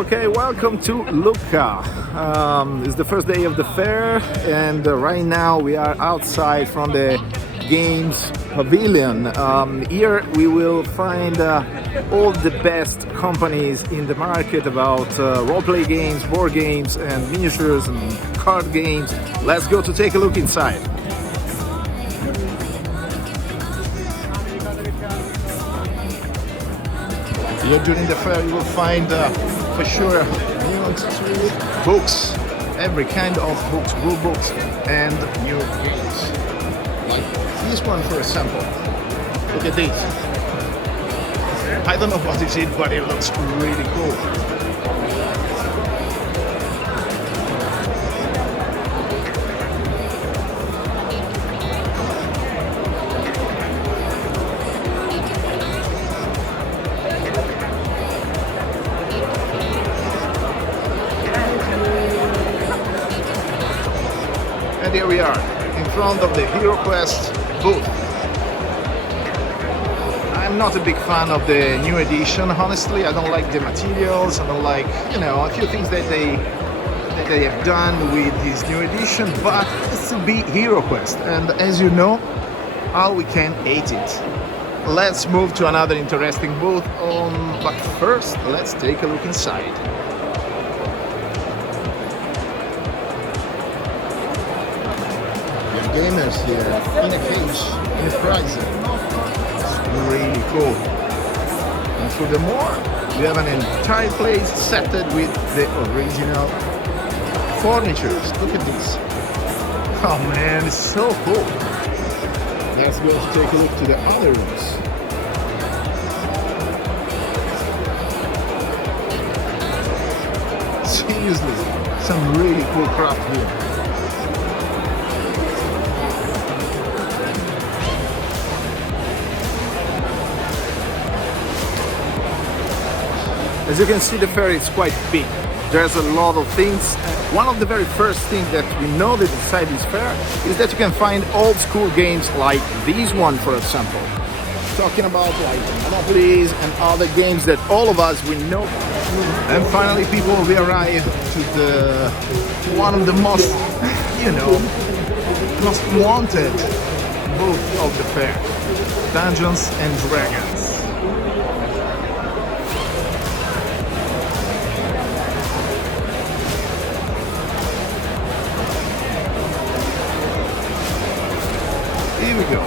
Okay, welcome to Lucca. It's the first day of the fair, and right now we are outside from the games pavilion. Here we will find all the best companies in the market about role-play games, board games, and miniatures and card games. Let's go to take a look inside. Here during the fair you will find for sure new accessories, books, every kind of books, rule books and new games. Like this one for example. Look at this. I don't know what is it, but it looks really cool. And here we are, in front of the Hero Quest booth. I'm not a big fan of the new edition, honestly. I don't like the materials, I don't like, a few things that they have done with this new edition, but it's a big Hero Quest, and as you know, how we can hate it. Let's move to another interesting booth, but first, let's take a look inside. Gamers here in a cage, in a prize. It's really cool. And furthermore, we have an entire place set with the original furniture. Look at this. Oh man, it's so cool. Let's go take a look to the other rooms. Seriously, some really cool craft here. As you can see, the fair is quite big. There's a lot of things. One of the very first things that we noticed inside this fair is that you can find old school games like this one, for example. Talking about like Monopolies and other games that all of us we know. And finally, people, we arrive to one of the most, most wanted booth of the fair, Dungeons and Dragons. Here we go.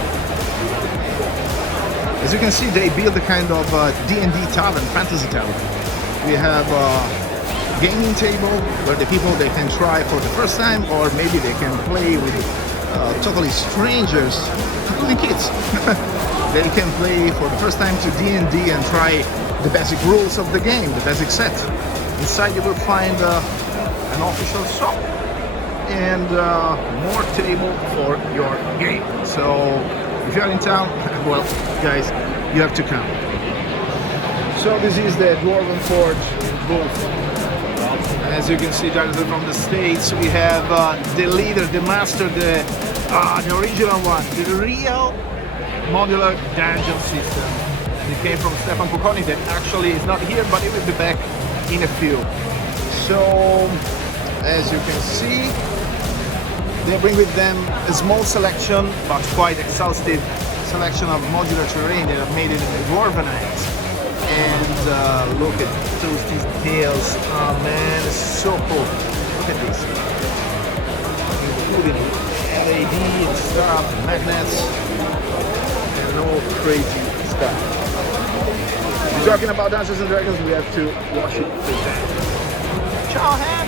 As you can see, they build a kind of D&D tavern, fantasy tavern. We have a gaming table where the people they can try for the first time, or maybe they can play with totally strangers, including kids. They can play for the first time to D&D and try the basic rules of the game, the basic set. Inside you will find an official shop and more table for your game. So if you're in town, well guys, you have to come. So this is the Dwarven Forge booth. As you can see directly from the States, we have the leader, the master, the original one, the real modular dungeon system. It came from Stefan Pucconi, that actually is not here, but he will be back in a few. So as you can see, they bring with them a small selection, but quite exhaustive selection of modular terrain that are made in the Dwarvenite. And look at those details. Oh man, it's so cool. Look at this. Including LED and stuff, and magnets, and all crazy stuff. We're talking about Dungeons and Dragons, we have to wash it with that. Ciao, Han!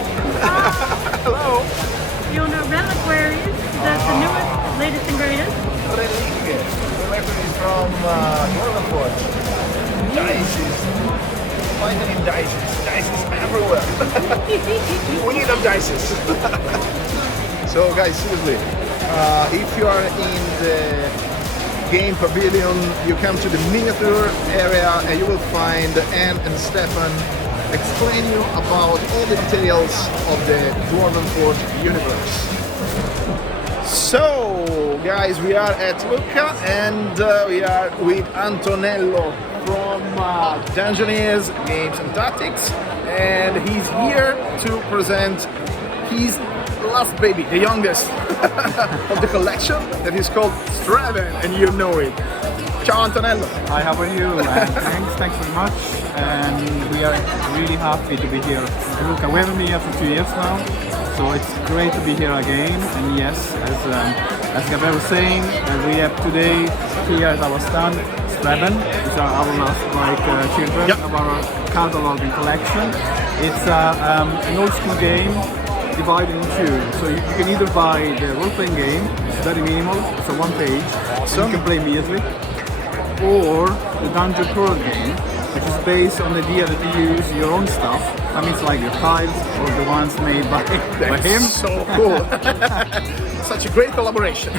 Hello! You know reliquaries, that's the newest, latest and greatest. Reliquaries from Dwarven Forge. Dices. Finding dices. Dices everywhere. We need them dices. So guys, seriously, if you are in the game pavilion, you come to the miniature area and you will find Anne and Stefan explain you about all the details of the Dwarven Forge universe. So guys, we are at Lucca and we are with Antonello from Dungeoneers Games and Tactics and he's here to present his last baby, the youngest of the collection, that is called Straven, and you know it. Ciao Antonello. Hi, how are you? Thanks very much. And we are really happy to be here in LUCCA. We haven't been here for 2 years now, so it's great to be here again. And yes, as Gabriel was saying, we have today here at our stand Straven, which are our last children of our catalog and collection. It's an old school game divided in two. So you can either buy the role-playing game, it's very minimal, it's a one page, so you can play immediately, or the dungeon crawl game, which is based on the idea that you use your own stuff. I mean, it's like your tiles or the ones made by him. So cool. Such a great collaboration.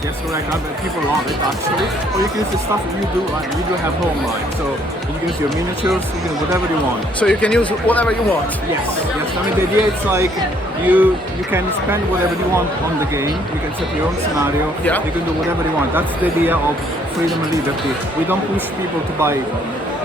Yes, correct. People love it actually. Or you can use the stuff that you do have home, so you can use your miniatures, you can whatever you want. So you can use whatever you want. Yes. I mean, the idea is like you can spend whatever you want on the game. You can set your own scenario. Yeah. You can do whatever you want. That's the idea of freedom and liberty. We don't push people to buy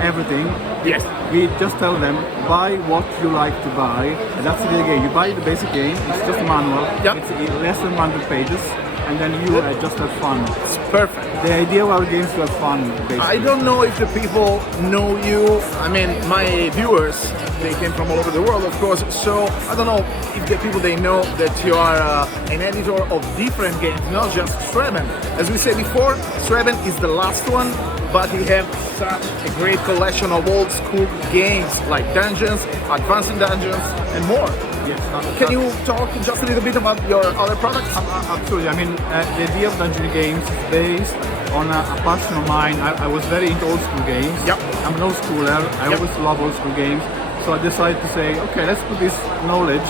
everything. Yes. We just tell them, buy what you like to buy, and that's the game. You buy the basic game, it's just a manual, it's less than 100 pages, and then you just have fun. It's perfect. The idea of our games is to have fun, basically. I don't know if the people know you. I mean, my viewers, they came from all over the world, of course, so I don't know if the people, they know that you are an editor of different games, not just Straven. As we said before, Straven is the last one, but we have such a great collection of old school games like Dungeons, Advanced Dungeons, and more. Yes. Can you talk just a little bit about your other products? Absolutely. I mean, the idea of Dungeon games is based on a passion of mine. I was very into old school games. Yep. I'm an old schooler. I always love old school games. So I decided to say, okay, let's put this knowledge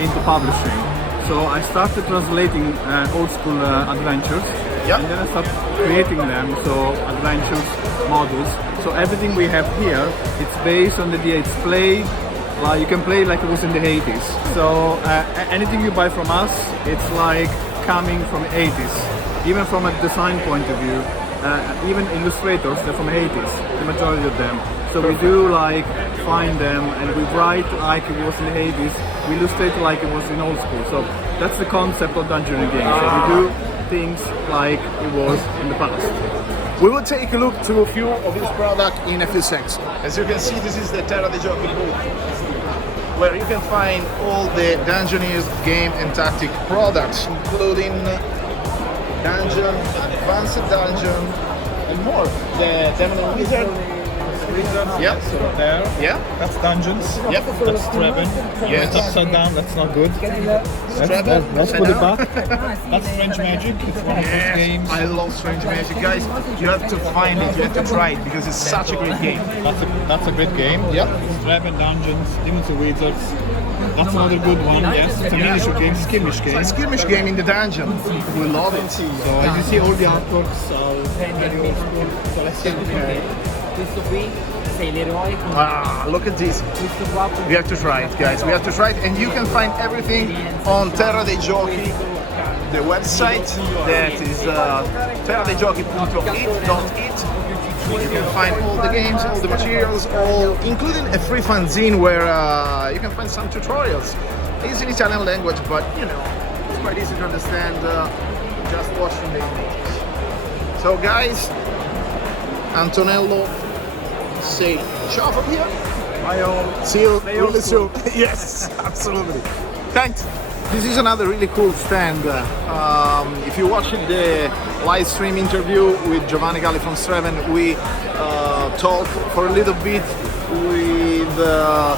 into publishing. So I started translating old school adventures. Yep. And then I started creating them, so adventures, models. So everything we have here, it's based on the idea it's played, like you can play like it was in the 80s. So anything you buy from us, it's like coming from the 80s. Even from a design point of view, even illustrators, they're from the 80s, the majority of them. So we do like find them and we write like it was in the 80s, we illustrate like it was in old school. So that's the concept of Dungeon games. So we do things like it was in the past. We will take a look to a few of these products in a few seconds. As you can see, this is the Terra dei Giochi booth, where you can find all the Dungeoneers game and tactic products, including Dungeon, Advanced Dungeon, and more. The Demon and Wizard. Yeah. So there. Yeah. That's Dungeons. Yep. That's Straven. Yes. It's upside down. That's not good. Straven. Let's put it back. That's Strange Magic. It's one of those games. I love Strange Magic, guys. You have to find it. You have to try it because it's such a great game. That's a great game. Yep. Straven, Dungeons, Demons and Wizards. That's another good one. Yes. It's a miniature game, skirmish game. It's a skirmish game in the dungeon. We love it. So as you see, all the artworks are very old school. So let's see. Questo qui sei l'eroe con Look at this. questo qua. We have to try it, guys. We have to try it, and you can find everything on Terra dei Giochi, the website that is terradegiochi.it. You can find all the games, all the materials, including a free fanzine where you can find some tutorials. It's in Italian language, but you know, it's quite easy to understand just watching the images. So, guys, Antonello, say ciao from here. Bye all. See you really soon. Yes, absolutely. Thanks. This is another really cool stand. If you watched the live stream interview with Giovanni Galli from Straven, we talked for a little bit with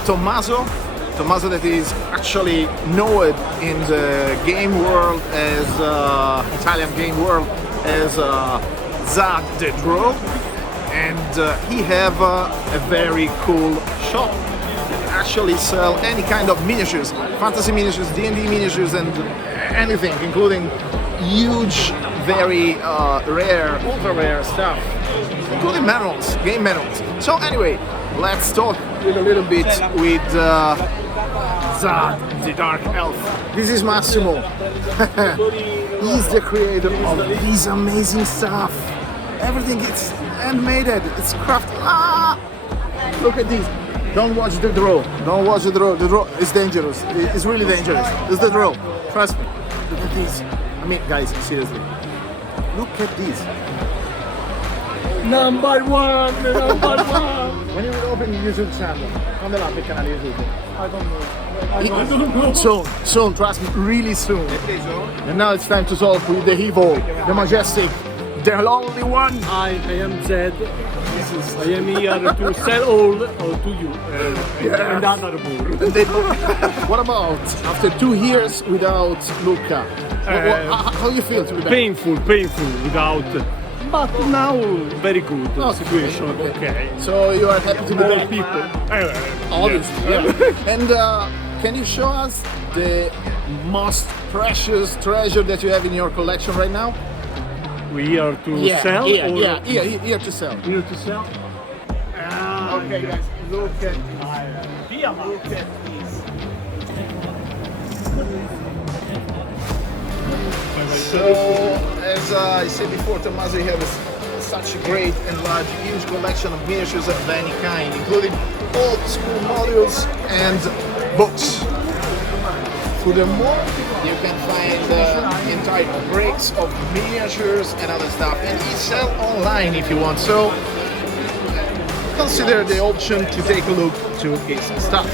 Tommaso. Tommaso, that is actually known in the game world as Italian game world as Zad the Draw. And he have a very cool shop. Actually sell any kind of miniatures, fantasy miniatures, D&D miniatures, and anything, including huge, very rare, ultra rare stuff, including manuals, game manuals. So anyway, let's talk a little bit with Zad, the Dark Elf. This is Massimo. He's the creator of this amazing stuff. Everything is handmade, it's crafted. Look at this. Don't watch the draw. Don't watch the draw. The draw is dangerous. It's really dangerous. It's the draw. Trust me. Look at this. I mean, guys, seriously. Look at this. Number one. When you will open your YouTube channel, quando l'apri il canale YouTube? I don't know. Soon, trust me, really soon. And now it's time to talk with the evil, the majestic, the only one. I am Zed. I am here to sell all to you and other more. What about after 2 years without Lucca? How you feel to be back? Painful without, but now very good situation. Okay. So you are happy to be More back? people. Obviously. Yeah. And can you show us the most precious treasure that you have in your collection right now? We are to sell here, or here to sell. here to sell. Okay, guys, look at this. So, as I said before, Tommaso, you have such a great and large, huge collection of miniatures of any kind, including old school models and books. Furthermore, you can find entire breaks of miniatures and other stuff, and you sell online if you want. So, consider the option to take a look to his stuff.